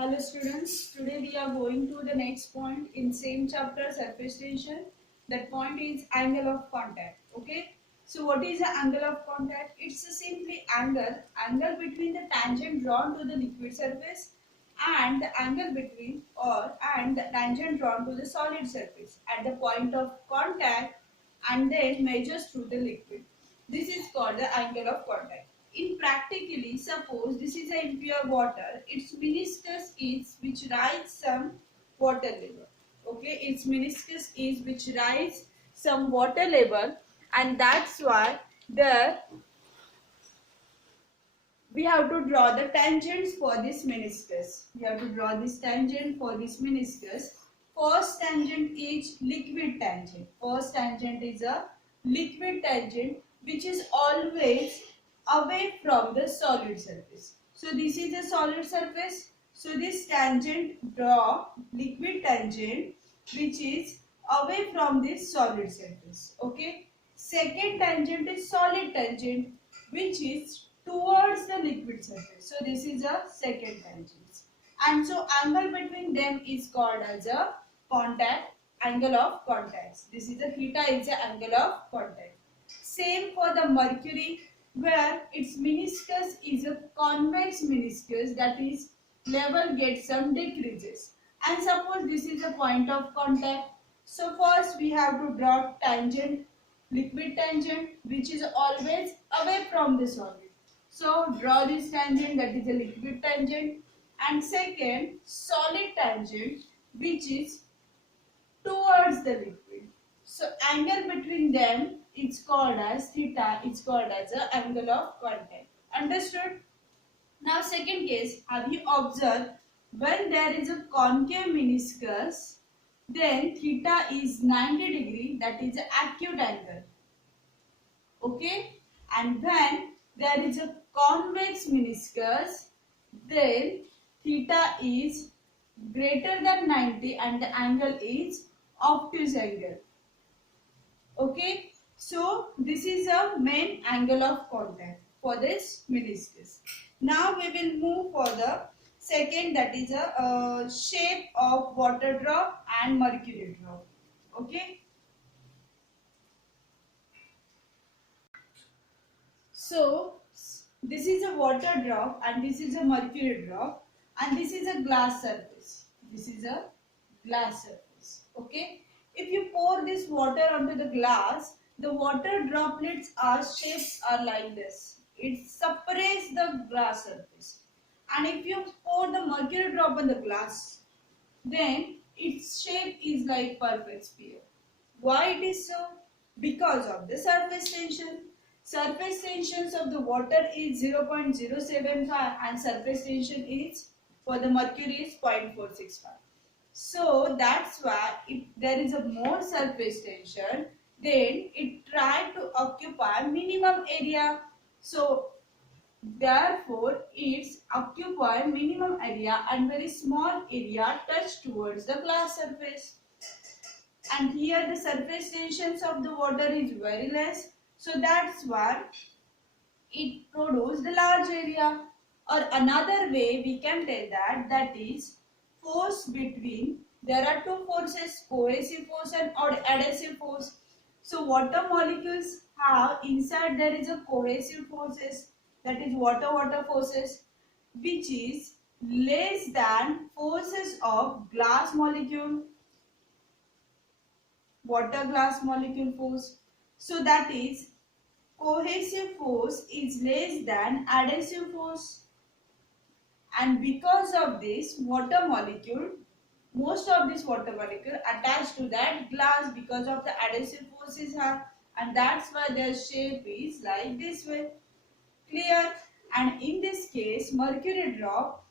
Hello students, today we are going to the next point in same chapter surface tension. That point is angle of contact. Okay. So what is the angle of contact? It's a simply angle between the tangent drawn to the liquid surface and the angle between and the tangent drawn to the solid surface at the point of contact and then measures through the liquid. This is called the angle of contact. In practically, suppose this is a impure water, its meniscus is which rise some water level. Okay, its meniscus is which rise some water level, and that's why there we have to draw the tangents for this meniscus. We have to draw this tangent for this meniscus. First tangent is liquid tangent. First tangent is a liquid tangent which is always away from the solid surface. So this is a solid surface. So this tangent draw liquid tangent which is away from this solid surface. Okay. Second tangent is solid tangent which is towards the liquid surface. So this is a second tangent. And so angle between them is called as a contact, angle of contact. This is a theta is the angle of contact. Same for the mercury where its meniscus is a convex meniscus, that is level gets some decreases. And suppose this is a point of contact. So first we have to draw tangent, liquid tangent which is always away from the solid. So draw this tangent, that is a liquid tangent, and second solid tangent which is towards the liquid. So angle between them is called as theta, it's called as the angle of contact. Understood? Now second case, have you observed when there is a concave meniscus, then theta is 90 degree, that is the acute angle. Okay? And when there is a convex meniscus, then theta is greater than 90 and the angle is obtuse angle. Okay, so this is a main angle of contact for this meniscus. Now we will move for the second, that is a shape of water drop and mercury drop. Okay. So this is a water drop and this is a mercury drop and this is a glass surface. This is a glass surface. Okay. If you pour this water onto the glass, the water droplets are shapes are like this. It separates the glass surface. And if you pour the mercury drop on the glass, then its shape is like perfect sphere. Why it is so? Because of the surface tension. Surface tensions of the water is 0.075 and surface tension is for the mercury is 0.465. So that's why if there is a more surface tension, then it try to occupy minimum area. So therefore it's occupy minimum area and very small area touch towards the glass surface. And here the surface tensions of the water is very less. So that's why it produces the large area. Or another way we can tell that is force between, there are two forces, cohesive force and adhesive force. So water molecules have inside there is a cohesive forces, that is water forces, which is less than forces of glass molecule, water glass molecule force. So that is cohesive force is less than adhesive force. And because of this water molecule, most of this water molecule attached to that glass because of the adhesive forces have, and that's why their shape is like this way. Clear? And in this case, mercury drop,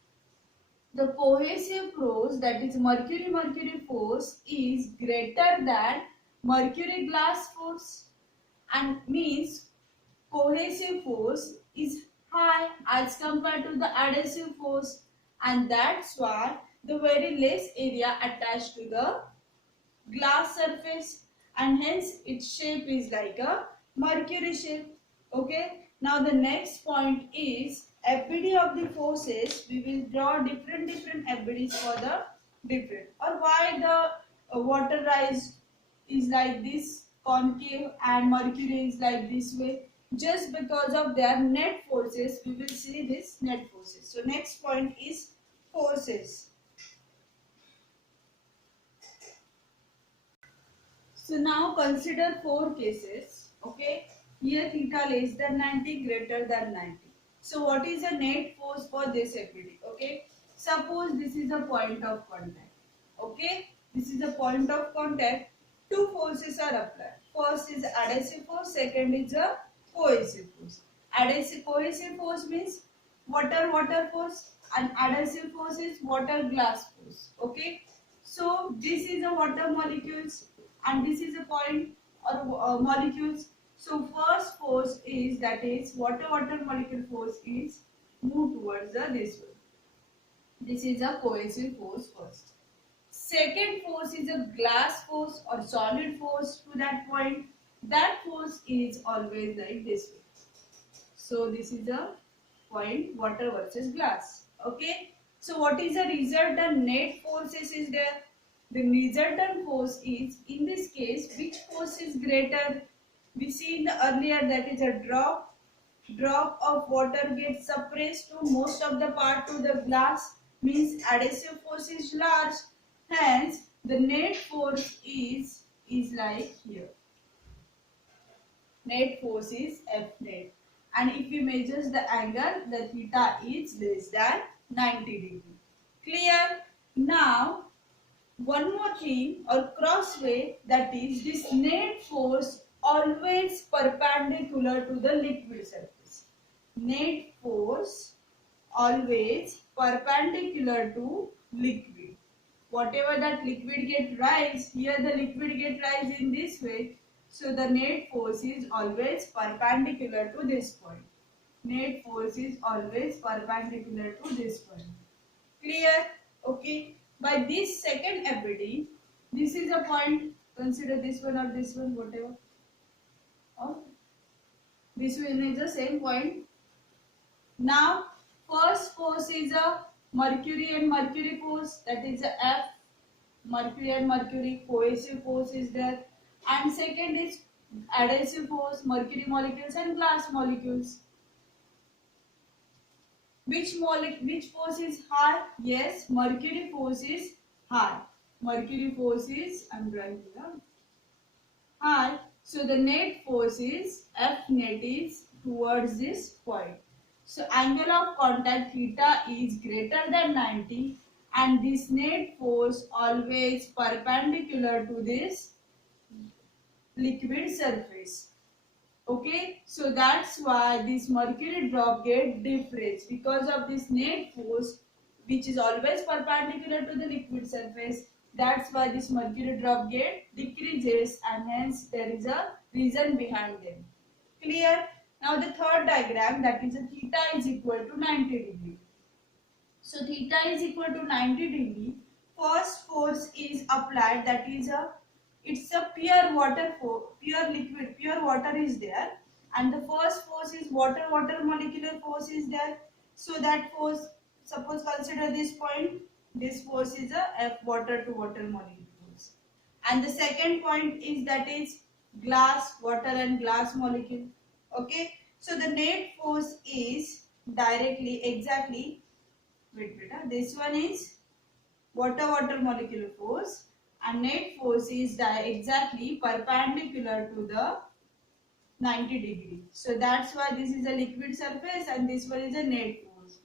the cohesive force, that is mercury force, is greater than mercury glass force, and means cohesive force is high as compared to the adhesive force, and that's why the very less area attached to the glass surface, and hence its shape is like a mercury shape. Okay. Now the next point is FBD of the forces, we will draw different FBDs for the different. Or why the water rise is like this concave and mercury is like this way? Just because of their net forces, we will see this net forces. So next point is forces. So now consider four cases. Okay, here theta less than 90, greater than 90. So what is the net force for this FBD? Okay, suppose this is a point of contact. Okay, this is a point of contact. Two forces are applied. First is adhesive force, second is a cohesive force. Adhesive cohesive force means water force, and adhesive force is water glass force. Okay, so this is a water molecules and this is a point or molecules. So first force is, that is water molecule force is move towards the this one. This is a cohesive force first. Second force is a glass force or solid force to that point. That force is always like this way. So this is a point water versus glass. Okay. So what is the resultant net forces is there? The resultant force is, in this case, which force is greater? We see in the earlier, that is a drop of water gets suppressed to most of the part to the glass, means adhesive force is large. Hence the net force is like here. Net force is F net. And if we measure the angle, the theta is less than 90 degree. Clear? Now, one more thing or crossway, that is this net force always perpendicular to the liquid surface. Net force always perpendicular to liquid. Whatever that liquid get rise, here the liquid get rise in this way. So the net force is always perpendicular to this point. Net force is always perpendicular to this point. Clear? Okay. By this second FBD, this is a point. Consider this one or this one, whatever. Okay. This one is the same point. Now, first force is a mercury and mercury force. That is a F. Mercury and mercury cohesive force is there. And second is adhesive force, mercury molecules and glass molecules. Which force is high? Yes, mercury force is high. Mercury force is, I'm drawing here, high. So the net force is, F net is towards this point. So angle of contact theta is greater than 90 and this net force always perpendicular to this liquid surface. Okay, so that's why this mercury drop get difference because of this net force which is always perpendicular to the liquid surface. That's why this mercury drop get decreases and hence there is a reason behind them. Clear? Now the third diagram, that is a theta is equal to 90 degree. So theta is equal to 90 degree. First force is applied, that is it's a pure water force, pure liquid, pure water is there, and the first force is water molecular force is there. So that force, suppose consider this point, this force is a F water to water molecule force, and the second point is, that is glass, water and glass molecule. Okay, so the net force is directly exactly, this one is water molecular force and net force is exactly perpendicular to the 90 degree. So that's why this is a liquid surface and this one is a net force.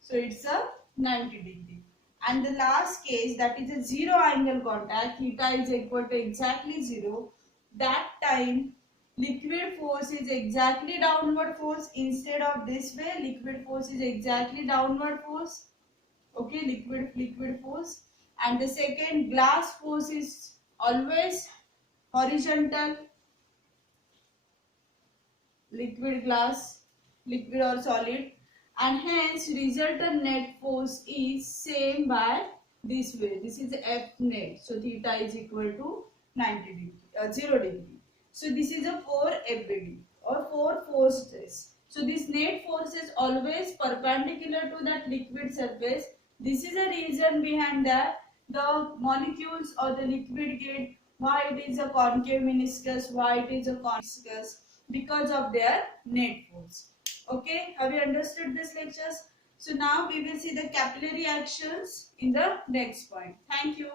So it's a 90 degree. And the last case, that is a zero angle contact, theta is equal to exactly 0. That time liquid force is exactly downward force. Instead of this way, liquid force is exactly downward force. Okay, liquid force. And the second, glass force is always horizontal. Liquid glass, liquid or solid, and hence resultant net force is same by this way. This is F net. So theta is equal to 90 degree, 0 degree. So this is a 4 FBD or 4 forces. So this net force is always perpendicular to that liquid surface. This is a reason behind that the molecules or the liquid get why it is a concave meniscus, why it is a meniscus, because of their net force. Okay, have you understood this lectures? So now we will see the capillary actions in the next point. Thank you.